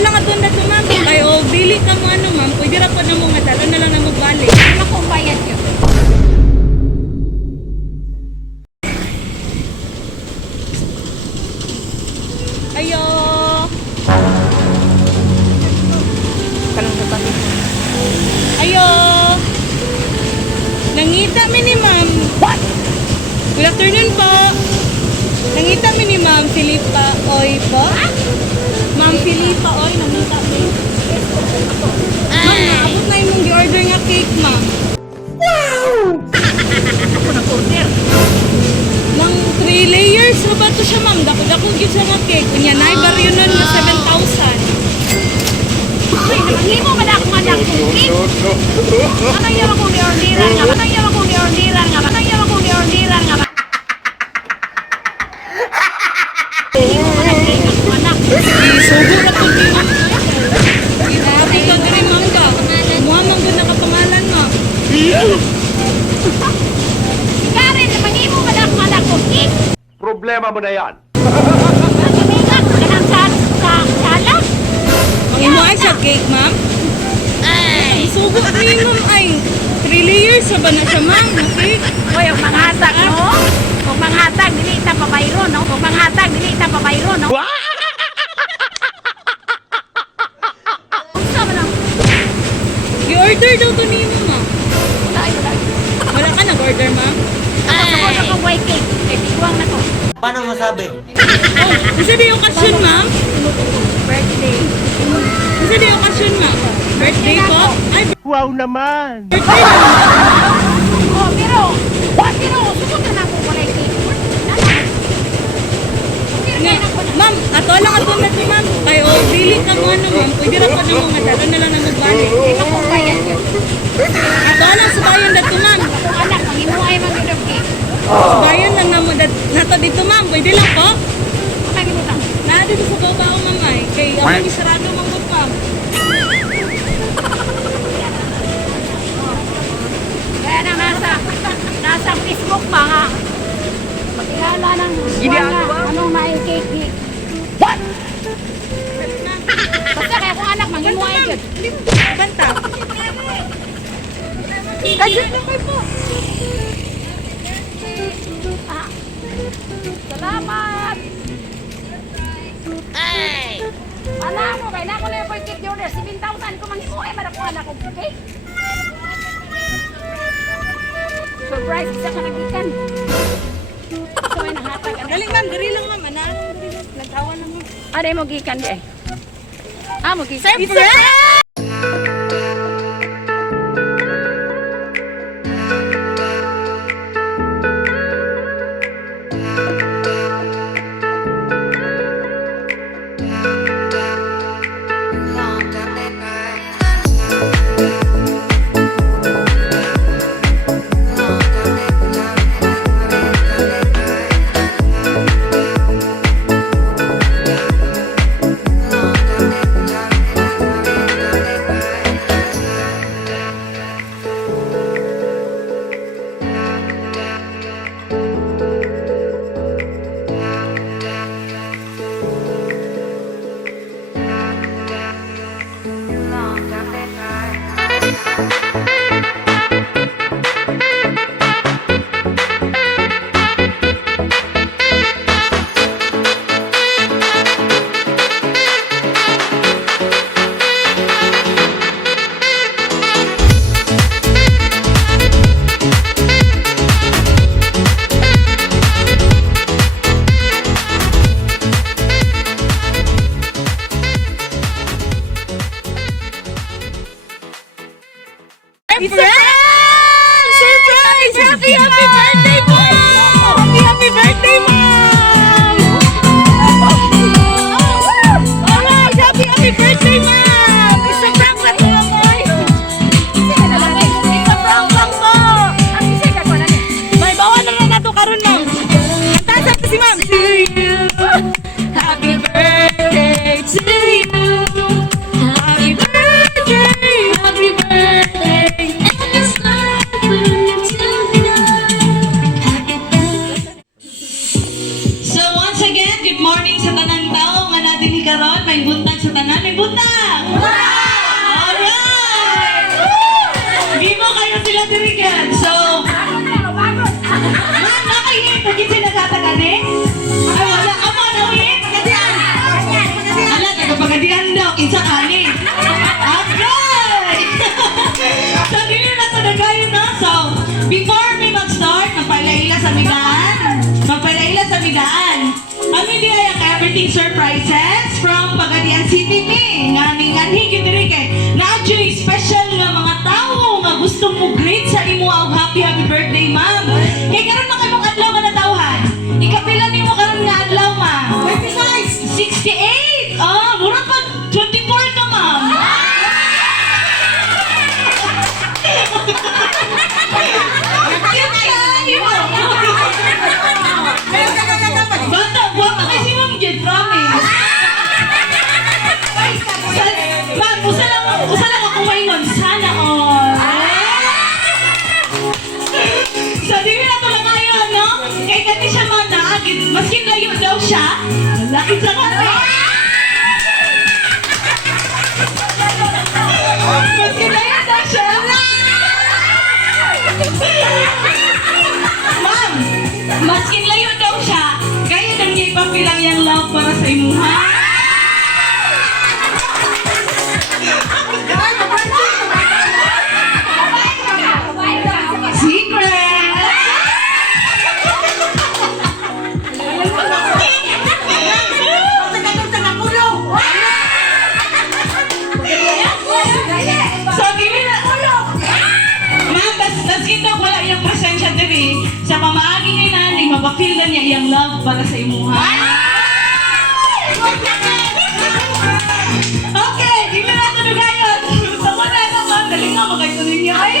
lang atong na ma'am. Kay o dili ka mo ano ma'am, pwede ra po na mo nga dalo na lang na mo balik. Ano kung bayad yun? Ayo. Kanang kapatid. Ayo. Nangita mi ni ma'am. What? Good afternoon po. Nangita mi ni Ma'am Filipa Oy po. Ma'am Filipa Oy, nangita mi. Ma'am, naabot na imong gi-order nga cake, ma'am. Wow! Ako na-order. Nang 3 layers na ba to siya, ma'am? Dako-dako gyud siya nga cake. Kunya nay baryo nun na 7,000. Uy, namangimo man ako nga ng cookie. Anong yaman kong ni-orderan nga? Anong yaman kong ni-orderan nga? Anong yaman kong ni-orderan nga? Hindi mo man ang cake ang anak. Isugo na to ni ma'am. Ginabi ka diri, ma'am ka. Muha man gud nakapangalan, ma'am. Karen, namangimo man ako nga ng cookie. Problema mo na yan. Nagamigat ka ng sala. Ang imo ay sa cake, ma'am. Isugo ni ma'am ay 3 layers sa ba na siya, ma'am? Na cake. Uy, ang mga hatag, no? Kung mga hatag, dili ita pa mayroon, no? Kung mga hatag, dili ita pa mayroon, no? Unsa man ang Gi-order daw to ni mo, ma'am. wala. Wala ka nag-order, ma'am? Ako sa kong white cake. Ay, bigwang na to. Paano masabi? Oh, isa di okasyon, ma'am? Birthday. Isa di okasyon, ma'am? Birthday po? Ay, Wow naman! birthday na. Oh, pero, sukot na ako walay cake. Nga, ma'am, ato lang ato na to, ma'am. Kay o dili ka mo ano, ma'am. Pwede ra pa na mo nga dalo na lang na magbalik. Ikaw kung bayad yun. Ato lang sa bayan dato, ma'am. Kung anak, mangimuay man yun ang cake. Sa bayan lang na mo nato dito, ma'am. Pwede lang po. Makagimutan. Na dito sa babaw, ma'am ay. Kay ako isarado ma'am po, ma'am. Kaya na nasa Facebook pa nga. Magkilala ng anong maing cake ni. What? Basta kaya kung anak, mangimuay yun. Banta. Kasi po. Ah. Salamat. Ay. Anak mo, kaya na ko na yung cake ni order. 7,000 ko mangimuay, marakuha na akong cake. Surprise, isa ka nagikan. Ito ay nahatag. Dali, ma'am. Dali lang, ma'am. Anaan mo dali lang. Nagtawa lang, ma'am. Ano yung magikan di eh? Ah, magikan. Surprise! Happy birthday, ma'am! Happy birthday, ma'am! Alright, happy birthday, ma'am! Isa prank lang po, boy! Isa prank lang po! May bawa na lang nato karon, ma'am! Taas si ma'am! To you, happy birthday to you! Happy birthday! Happy birthday! si Timi, nga higit rin kay na-adyo'y special nga mga tao nga gusto mo greet sa imo ang happy birthday, ma'am. Kay karon na kayo adlaw nga natawhan. Ikapila nimo karon nga adlaw, ma'am? 68! Ah, mura pa 24 ka, ma'am. Bata, guwapa kay si Ma'am Jed, promise. Ma'am, usa lang ako maingon. Sana all. So, di na to lang ngayon, no? Kay kani siya man naagit. Maski layo daw siya, malaki sa kami. Maski layo daw siya. Ma'am, maski layo daw siya, kaya nang niya ipapilang yung love para sa imo, ha? Secret! So, gini na. Ma'am, tas kita wala yung presensya diri. Sa pamaagi ni nanay, mapapil na niya yung love para sa imo, ha? Okay, gini na ito gayon. Tama na naman, dali nga magkaito ninyo. Ay!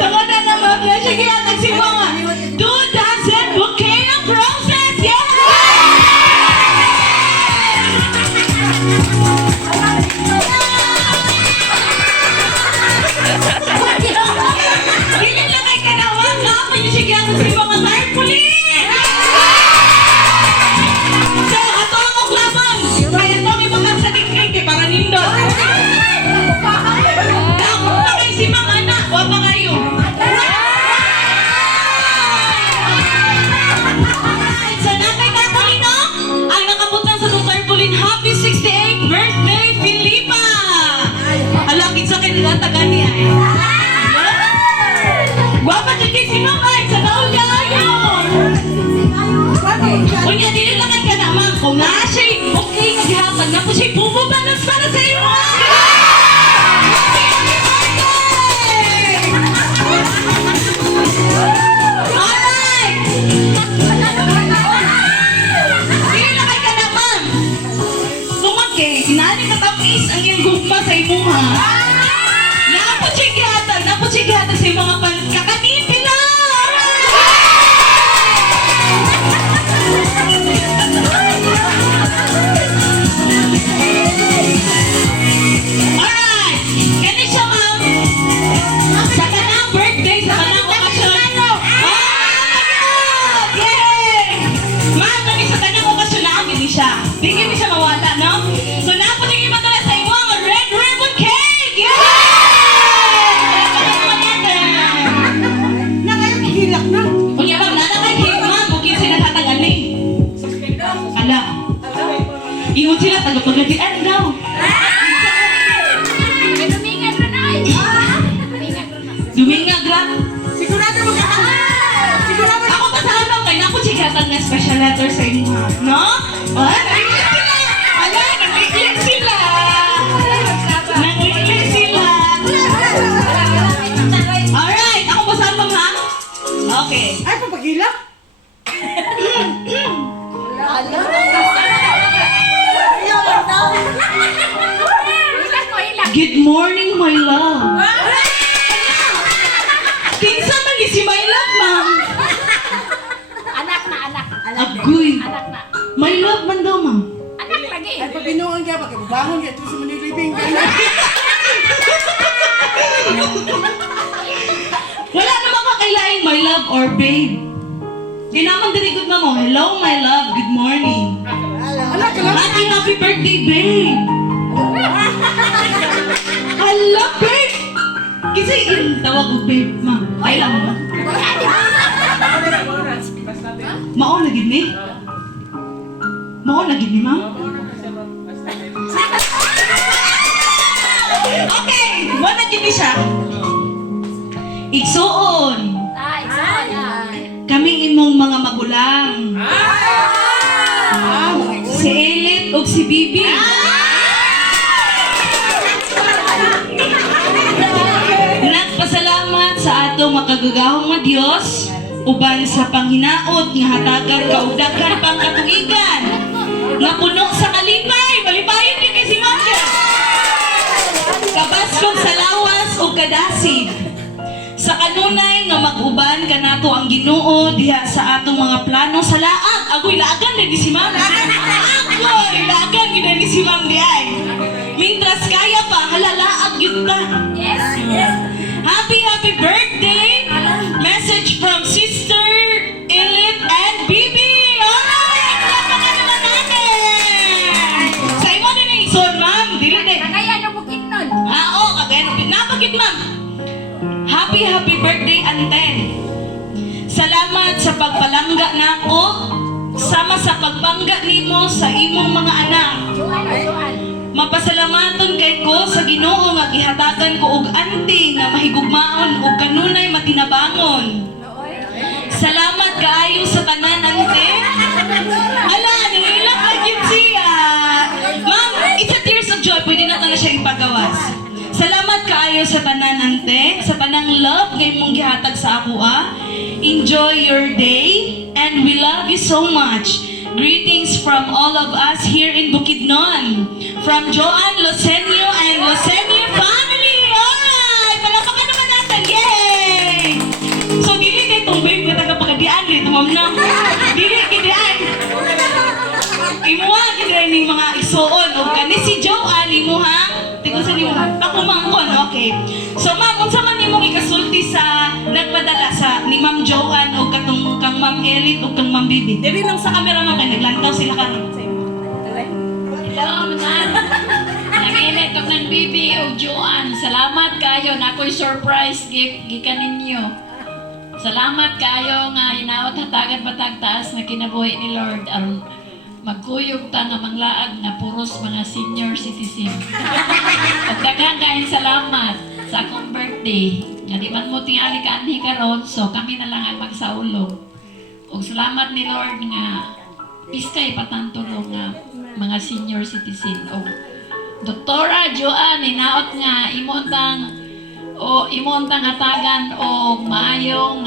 Tama na naman, sige natin si mga 2 dozen bouquet of roses! Yeah! Dili lang kay kanawang nga, sige natin si mga tarpaulin! So, ato ang uklaman! Kaya ito ang ibagay sa tingkay kay para nindot. Takot na kayo si mga anak, huwag pa kayo. Sa natay tarpaulin, no? Ang nakabutang sa tarpaulin, happy 68th birthday, Filipa! Alakit sa kanila, taga niya eh. Guwapa dyan kay si Mama, sa taon niya ngayon. Unya, dili lang kay ka naman. Kung nga siya'y okay naghatag na po siya'y bububalas para sa iyo. Happy birthday! Alright! Dili lang kay ka naman. Sumake, inani ka tapis ang iyong gugma sa imo, ha? Naputsigatan sa mga kakanitin na! Alright! Kani siya, ma'am. Sa kanang birthday, sa kanang okasyon. Oh my God! Yay! Ma'am, kani sa kanang okasyon na kami siya. Di kami siya mawala, no? So, naputigin mo talaga sa iyo ang red ribbon cake! Yay! Kunya bang nana kay cake, ma'am? Bukid sila tatagali. Ala. Ingon sila, tagapaglagian daw. Dumingag lang. Ako pa sa ano, kaya naputsigatan na special letter sa inyo, ha? No? Ah, nangiklik sila! Ala, nangiklik sila! Nangiklik sila! Alright, ako pa sa ano, ha? Okay. Ay, papagila? Good morning, my love. Kinsa man ni si my love, ma'am? Anak na. Agoy. Anak na. My love man daw, ma'am. Anak lagi. Ay, pagbinuan ka, pagkabangon ka, ito sa manilibing ka na. Wala naman kakailaing my love or babe. Di naman dirigod na mo, hello, my love, good morning. Anak ka lang. Happy birthday, babe. Hala, babe. Kasi tawag ko, babe, ma'am. Ay lang ba? Mao na gid ni? Mao na gid ni, ma'am? Okay, wala gid ni siya. Igsuon. Ay, sayang. Kami imong mga magulang. Si Elit ug si Bibi. Nagpasalamat sa atong makagagahong nga Dios uban sa panghinaot nga hatagan kaugdagan pang katuigan nga puno sa kalipay, malipayon din kay si Mangga. Kabaskog sa lawas o kadasig. Sa kanunay nga mag-uban kanato ang Ginoo diha sa atong mga plano sa laag. Agoy laagan na di si Ma'am. Agoy laagan gid ni si Ma'am di ay. Mintras kaya pa halalaag gyud ta. Happy birthday! Message from Sister Ilit and Bibi. Alright, napaka naman natin. Sa imo din ang ison, Ma'am. Dili din. Kaya no bukid nun. Oo, kagaya nung pinapagit, Ma'am. Happy birthday, Anten. Salamat sa pagpalangga nako sama sa pagbangga nimo sa imong mga anak. Juan. Mapasalamaton kay ko sa Ginoo nga gihatagan ko og anti nga mahigugmaon ug kanunay matinabangon. Salamat kaayo sa tanan, Ante. Ala, nangilak na gyud siya. Ma'am, it's a tears of joy. Pwede na na siya ipagawas. Salamat kaayo sa tanan, Ante, sa tanang love kay mong gihatag sa ako, ah. Enjoy your day and we love you so much. Greetings from all of us here in Bukidnon. From Joan Losenio and Losenio family. Alright! Palapakan naman natin. Yay! So, dili kay tumbig na taga-pagadian dito, ma'am na. Dili kidian. Imuha kidian ng mga isuon. O kani si Joan, imuha. Tigusan ni mo. Pakumangkon. Okay. So, ma'am, unsa man nimong ikasulti sa nagpadala sa ni Ma'am Joan o katong kang Ma'am Elit o kang Ma'am Bibi. Dili lang sa camera man kay naglantaw sila karon. Hello, man. Nag-ilit og ng Bibi o Joan. Salamat kayo na ako'y surprise gift gikan ninyo. Salamat kayo nga hinaot hatagan patagtaas nga kinabuhi ni Lord aron magkuyog ta nga manglaag nga puros mga senior citizen. At daghang kayong salamat sa akong birthday. Nga di man mo tingali ka anhi karon, so kami na lang ang magsaulog. Ug salamat ni Lord nga piskay patantulong nga mga senior citizen. O Doktora Joan, hinaot nga imontang hatagan o maayong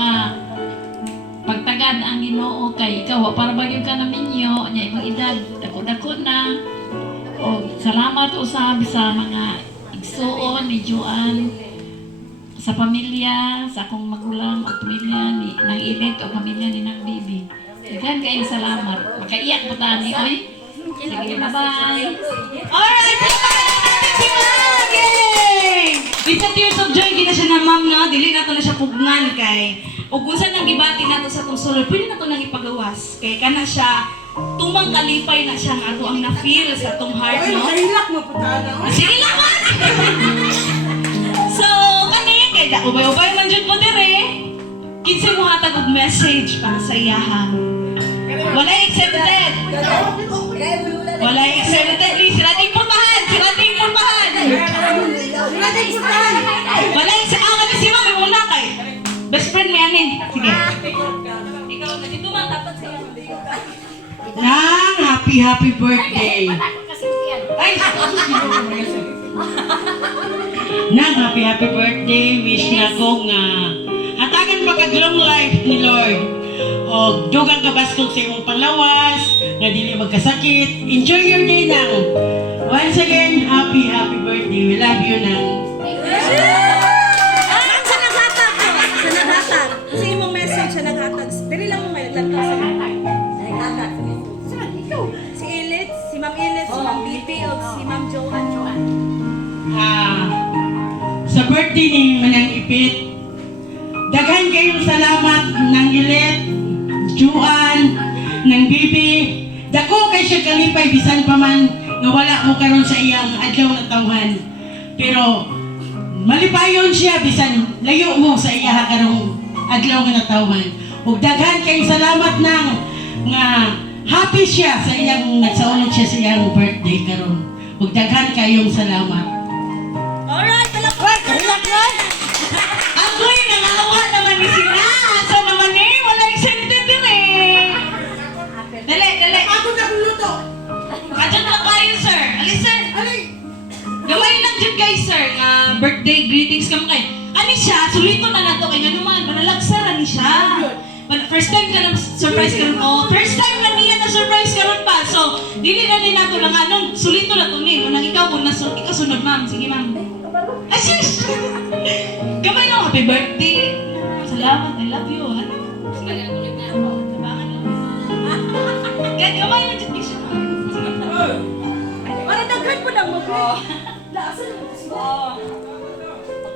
pagtagad ang Ginoo kay ikaw para bagyo ka namin niyo nya imong edad dako-dako na. O salamat usab sa mga igsuon ni Joan sa pamilya, sa akong magulang o pamilya ni nang Ilit o pamilya ni nang Bibi. Daghan kayong salamat. Makaiyak mo tani, oy. Sige, bye-bye. Alright! Si Ma'am! Yay! It's a tears of joy. Gina siya na Ma'am na. Dili na to na siya pugnan kay. O kung saan nang gibati na to sa itong sulod, pwede na to nang ipagawas. Kay kana siya, tumang kalipay na siya nga to ang na-feel sa itong heart, Ay, no? nakahilak mo po tayo. Sige lang, Ma'am! So, kanina kay da, ubay-ubay man dyan po dire. Kinsa mo hatag og message para sa iyahan. Walay accepted. Walay accepted. Please, sila ting puntahan. Sila ting puntahan. Walay sa akin si Mami muna kay. Best friend mo yan eh. Sige. Ikaw, nandito man dapat sa'yo. Nang happy birthday. Ay! Nang happy birthday. Wish na ko nga hatagan pa kag long life ni Lord. O dugang kabaskog sa imong panglawas, nga dili magkasakit. Enjoy your day nang. Once again, happy birthday. We love you nang. Sa naghatag. Sa naghatag. Sa imong message sa naghatag. Dili lang mo may naglantaw sa naghatag. Si Ilit, si Ma'am Ilit, si Ma'am Bibi, o si Ma'am Joan. Sa birthday ni Manang Ipit, daghan kayong salamat nang Ilit, Juan, nang Bibi. Dako kay siya kalipay bisan pa man nga wala mo karon sa iyang adlaw na tawhan. Pero malipayon siya bisan layo mo sa iya karong adlaw nga natawhan. Ug daghan kayong salamat nang nga happy siya sa iyang nagsaulog siya sa iyang birthday karon. Ug daghan kayong salamat. Alright, talakwan! Talakwan! Ako'y nangawa naman ni sila! Asa naman eh? Wala accepted din eh! Dali! Ako na luto. Kadyan lang birthday greetings ka mo kay. Ani siya, sulito na nato kay naman, manalagsara ni siya. First time ka na surprise ka ron. Oh, first time na niya na surprise ka ron pa. So, dili na ni nato lang anong sulito na to ni. Kung ikaw mo na ikaw sunod ma'am. Sige ma'am. Ay, sis! Kamay na, happy birthday. Salamat, I love you. Ano? Sige. Tabangan lang. Kaya kamay na dyan siya. Para daghan mo lang mo.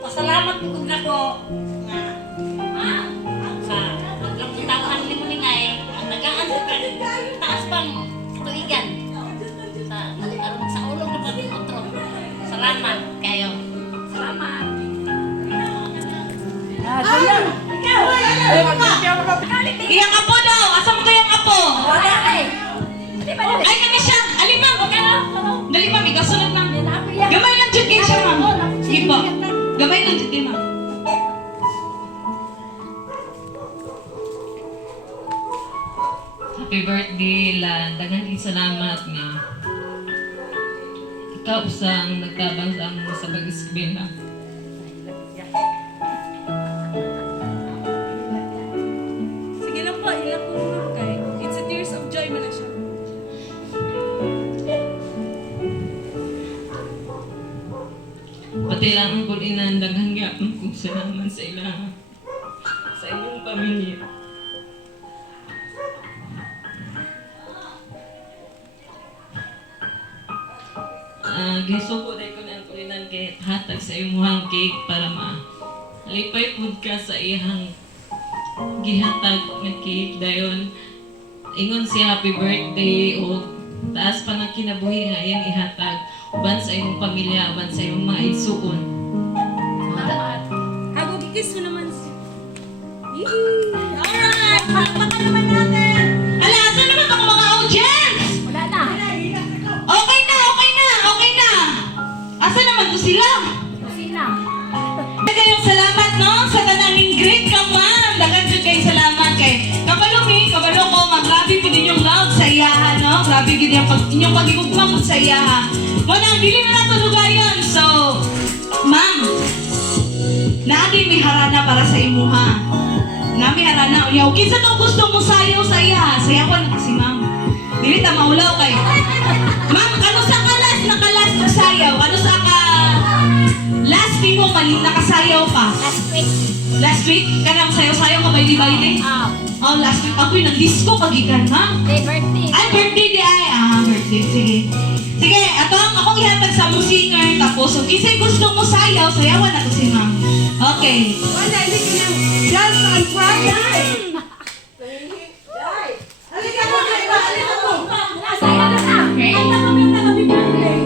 Pasalamat ko na ko nga sa naglapitawan ni mo ngay ang nagaan sa taas pang tuigan sa ulo na pag-utro. Salamat kayo. Salamat. Iyang apo daw. Asa mo kayang apo? Ay, kami siya. Ali, ma'am. Dali, ma'am. Ikaw sunod, ma'am. Gamay lang dyan kayo siya, ma'am. Sige po. Gamay lang dyan kayo, ma'am. Happy birthday, Lan. Daghang salamat nga. Ikaw sa ang nagtabang sa among sa pag-eskwela. Sige lang po, ilang po ma'am kay. It's a tears of joy man na siya. Pati lang ang kulinan, daghang gyapon kong salamat sa ilang sa inyong pamilya. Gisuko dahil ko na ang kulinan kay hatag sa imuhang cake para malipay pud ka sa ihang gihatag nga cake dayon ingon siya happy birthday o taas pa ng kinabuhi nga iyang ihatag uban sa imong pamilya uban sa imong mga igsuon. Hago gikis mo naman si. Alright! Palakpakan naman natin! Ala, asan naman ako mga audience? Wala na. Okay na, okay na, okay na. Asan naman to sila? Sina. Kayong salamat, no? Sa tanang great ka, ma'am. Dagan dyan kayong salamat kay kabalo ko, ma'am. Grabe po din yung love sa iyahan, no? Grabe din yung inyong pag-igugma po sa iyahan. Muna, dili na nato lugayon. So, ma'am, naadi may harana para sa imuha. Nami harana. Uyaw, kinsa tong gusto mo sayaw sa iya? Sayawan na kasi, ma'am. Dili ta maulaw kay. Ma'am, ano sa kalas na sayaw? Ano sa last week mo nakasayaw pa? Last week? Kanang sayaw-sayaw ka ba baili? Oh, last week ako'y nag-disco kagikan, ha? Birthday. Ay, birthday di ay. Birthday. Sige. Sige, ato ang akong ihatag sa mo singer. Tapos, kung kinsay gusto mo sayaw, sayawan na to si ma'am. Okay. Wala, hindi ka na. Dance on Friday. Halika mo, halika mo. Saya na na. Okay. Ay, kami na happy birthday.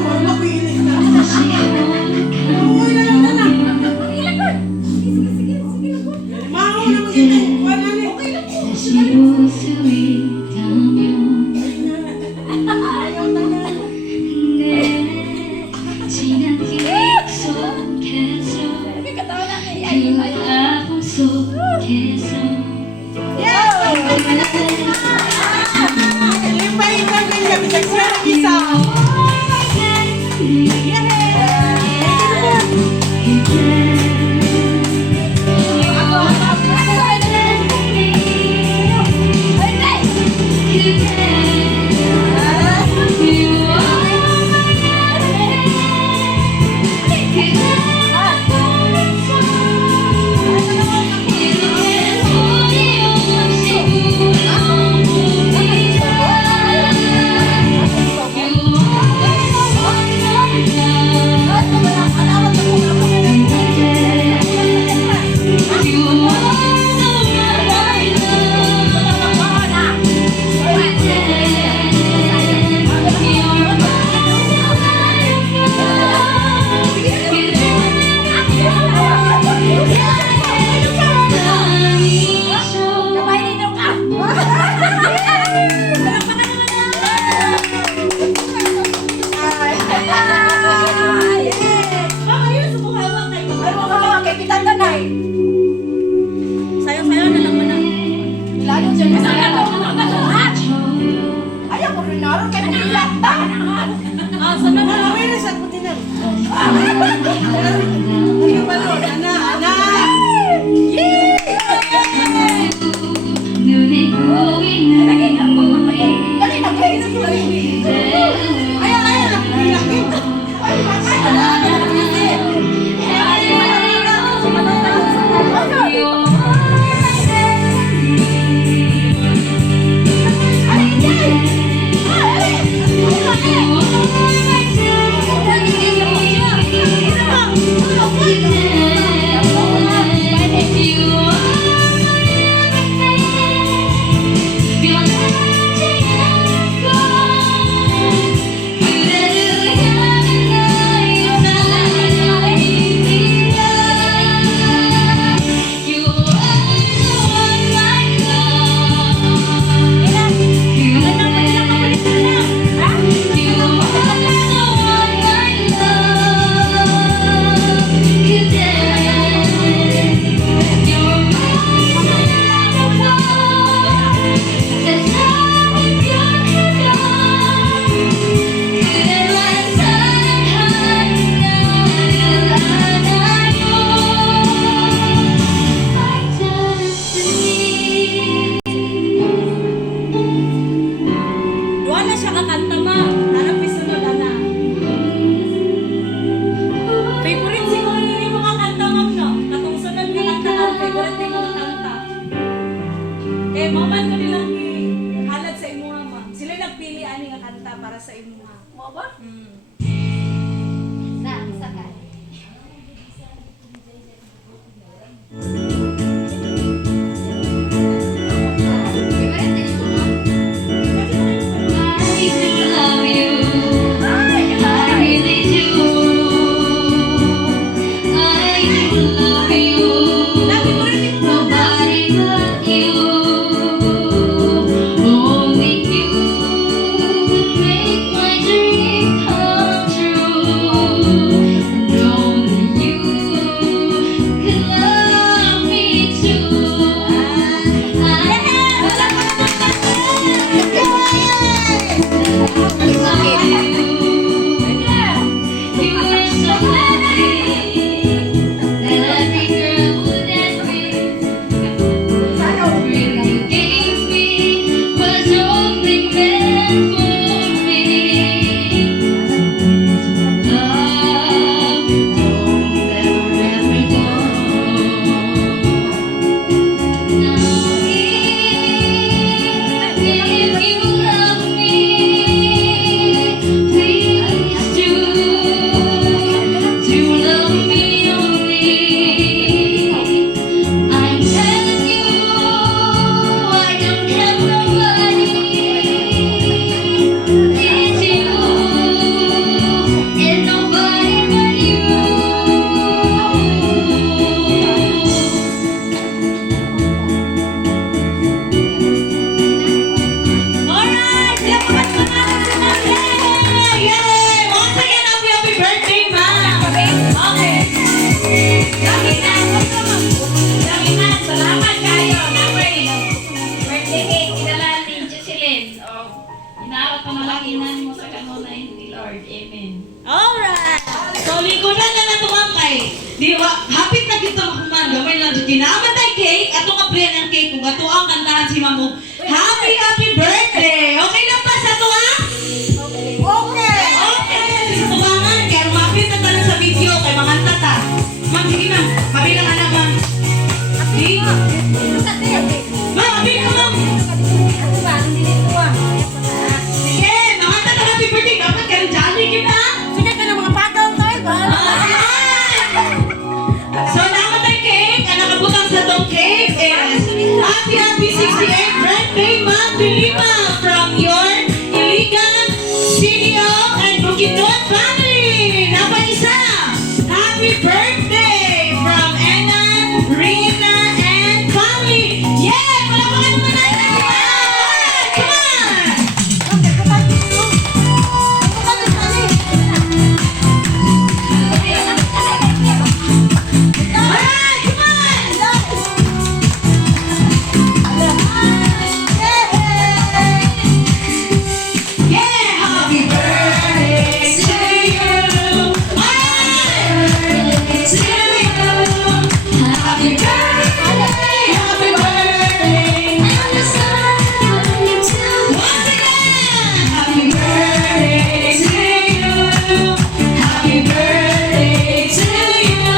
Wala ko ilis na. Uy, na lang. Maho na mag-ilis. Wala na. Okay lang po. Eh, maman ko nilang halad sa imuha, ma'am. Sila nagpili ani nga kanta para sa imuha. Mo ba? Mm. Na, sakay. Salamat kayo. Nakoy, birthday cake, kinala ni Jocelyn. Inaawat ang malakinan mo sa kanunay ni Lord. Amen. Alright! So, lingkunan na nato ang kay. Di ba, hapit na kita makuman. Gamay lang dito. Kinamatay cake. Ato nga priyan ang cake. Kung ato ang kantahan si Mamu. Happy, happy birthday! Okay lang ba sa tuwa? Okay! Okay! Sa tuwangan. Kaya rumapit na tayo sa video. Kay mga tata. Ma'am, sige ma'am. Kabilang anak ma'am. Sige. Ma'am, kabilang ma'am. Sige, mga tata, happy birthday. Dapat ka rin jolly kita. So, namatay cake, ang nakabutang sa tong cake is happy, happy 68th birthday, Ma'am Filipa, from your Iligan, CDO, and Bukidnon family. Napaisa, happy birthday from Enan, Rina, and family. Yeah! Palapakan naman natin! Come on! Alright, come on! Yeah, happy birthday to you. Alright, to you. Happy birthday, happy birthday. Once again, happy birthday to you. Happy birthday to you.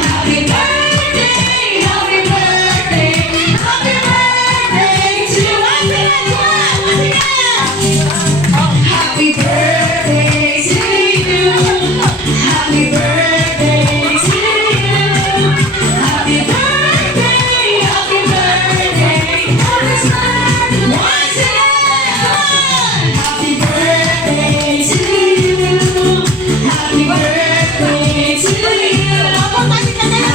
Happy birthday, happy birthday, happy birthday to you. Once again, happy birthday to you. Happy birthday to you. Happy birthday, happy birthday. Once again, happy birthday to you. Happy birthday to you.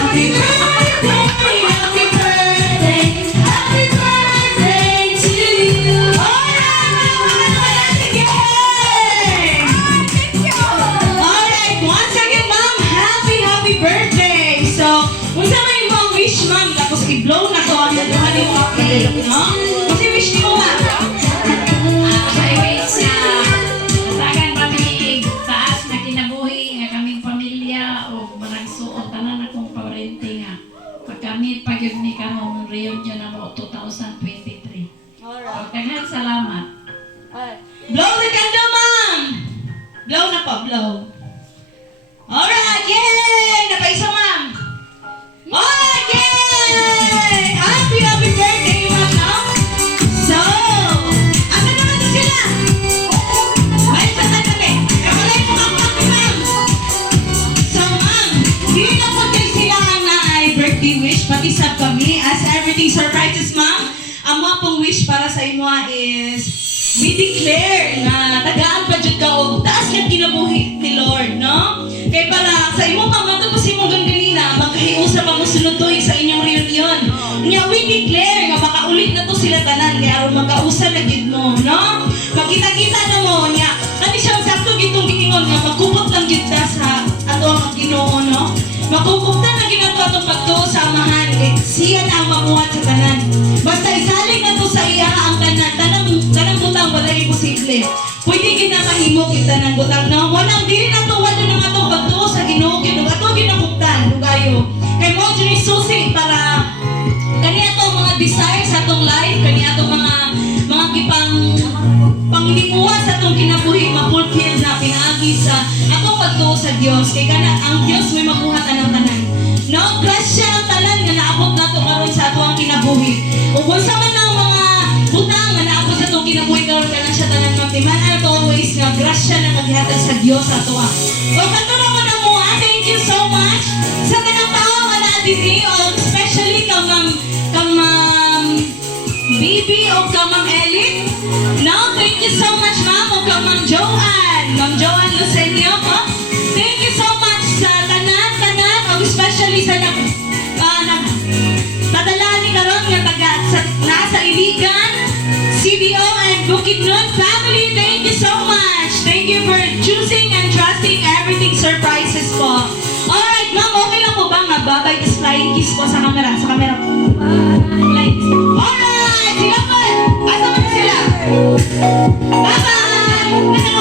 Happy birthday, happy birthday, happy birthday to you. Alright, once again, ma'am, happy, happy birthday. So, unsa may mga wish, ma'am, tapos i-blow na to ang naduhan yung mga cake, no? Kasi wish ni mo, ma'am. May wish na tagan kami taas na kinabuhi nga kaming pamilya o marang suot tanan akong parente nga. Pagkamit pagyud ni karong reunion na mo 2023. Alright. Daghan salamat. Blow the candle, ma'am! Blow na po, blow. Alright, yay! Napaisa, ma'am. Alright, yay! Happy, happy birthday, ma'am. mag-isap kami. As everything surprises, ma'am, ang mga pong wish para sa imo is we declare na tagaan pa dyan ka o taas ka kinabuhi ni Lord, no? Kaya para sa imo mga tapos imo ganina, magkahiusa pa mo sunod-tuig sa inyong reunion. Nya we declare nga baka ulit na to sila tanan kaya aron magkausa na gid mo, no? Magkita-kita na mo nya. Kani siya sakto gitong giingon nga magkupot lang gid ta sa ato ang Ginoo, no? Makukupta na ginato atong pagtuo sa amahan kay siya na ang mamuhat sa tanan. Basta isalig na to sa iya ang tanan, tanang butang wala imposible. Pwede kita mahimo kita ng butang, no? Walang dili na to wala nang atong pagtuo sa Ginoo, Ginoo ato ginakuptan lugayo. Kay mo diri susi para kani ato mga desires sa atong life, kani ato mga gipang panghimuwa sa atong kinabuhi ma-fulfill na pinaagi sa atong pagtuo sa Dios. Kay kana ang Dios may mabuhat ang tanan. No, grasya ang tanan nga naabot nato karon sa atong kinabuhi. Ug unsa man ang mga butang nga naabot sa atong kinabuhi karon kana siya tanan magtiman ato always nga grasya na naghatag sa Dios sa ato. O kanto mo na mo, thank you so much sa tanang tao nga naa dinhi, especially ka Ma'am Bibi o ka Ma'am Ellie. No, thank you so much ma'am o ka Ma'am Joanne. Ma'am Joanne Lucenio po. Thank you so much sa tanan o especially sa padala ni karon nga taga nasa Iligan, CBO and Bukidnon family. Thank you so much. Thank you for choosing and trusting everything surprises po. Alright ma'am, okay lang po ba nga babay tas flying kiss po sa camera? Sa camera po. Flying kiss. Alright, sila po. Asa man sila? Bye-bye!